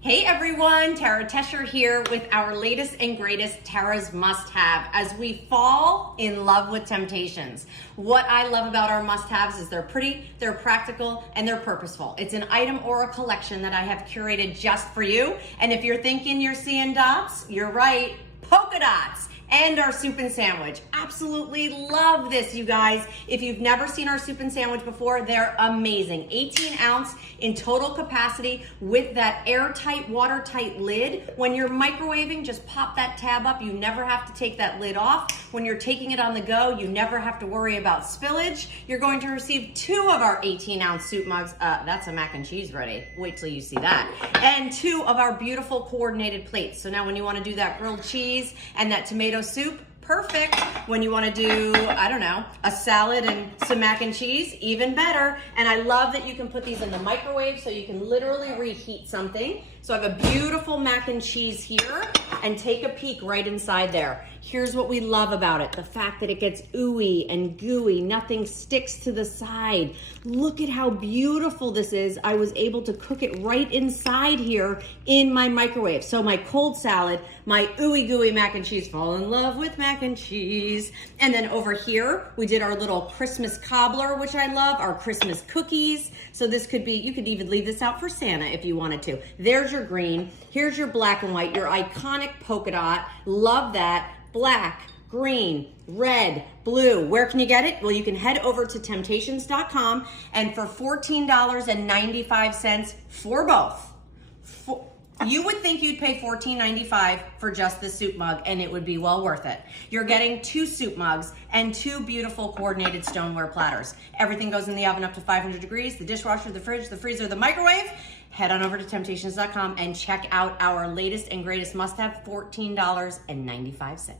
Hey everyone, Tara Tesher here with our latest and greatest Tara's must-have as we fall in love with temptations. What I love about our must-haves is they're pretty, they're practical, and they're purposeful. It's an item or a collection that I have curated just for you. And if you're thinking you're seeing dots, you're right, polka dots. And our soup and sandwich. Absolutely love this, you guys. If you've never seen our soup and sandwich before, they're amazing. 18 ounce in total capacity with that airtight, watertight lid. When you're microwaving, just pop that tab up. You never have to take that lid off. When you're taking it on the go, you never have to worry about spillage. You're going to receive 2 of our 18 ounce soup mugs. That's a mac and cheese ready. Wait till you see that. And 2 of our beautiful coordinated plates. So now when you want to do that grilled cheese and that tomato soup, perfect. When you want to do, I don't know, a salad and some mac and cheese, even better. And I love that you can put these in the microwave so you can literally reheat something. So I have a beautiful mac and cheese here, and take a peek right inside there. Here's what we love about it. The fact that it gets ooey and gooey, nothing sticks to the side. Look at how beautiful this is. I was able to cook it right inside here in my microwave. So my cold salad, my ooey gooey mac and cheese, fall in love with mac and cheese. And then over here, we did our little Christmas cobbler, which I love, our Christmas cookies. So this could be, you could even leave this out for Santa if you wanted to. There's your green, here's your black and white, your iconic polka dot. Love that. Black, green, red, blue. Where can you get it? Well, you can head over to temp-tations.com, and for $14.95 for both. You would think you'd pay $14.95 for just the soup mug, and it would be well worth it. You're getting 2 soup mugs and 2 beautiful coordinated stoneware platters. Everything goes in the oven up to 500 degrees, the dishwasher, the fridge, the freezer, the microwave. Head on over to temp-tations.com and check out our latest and greatest must-have, $14.95.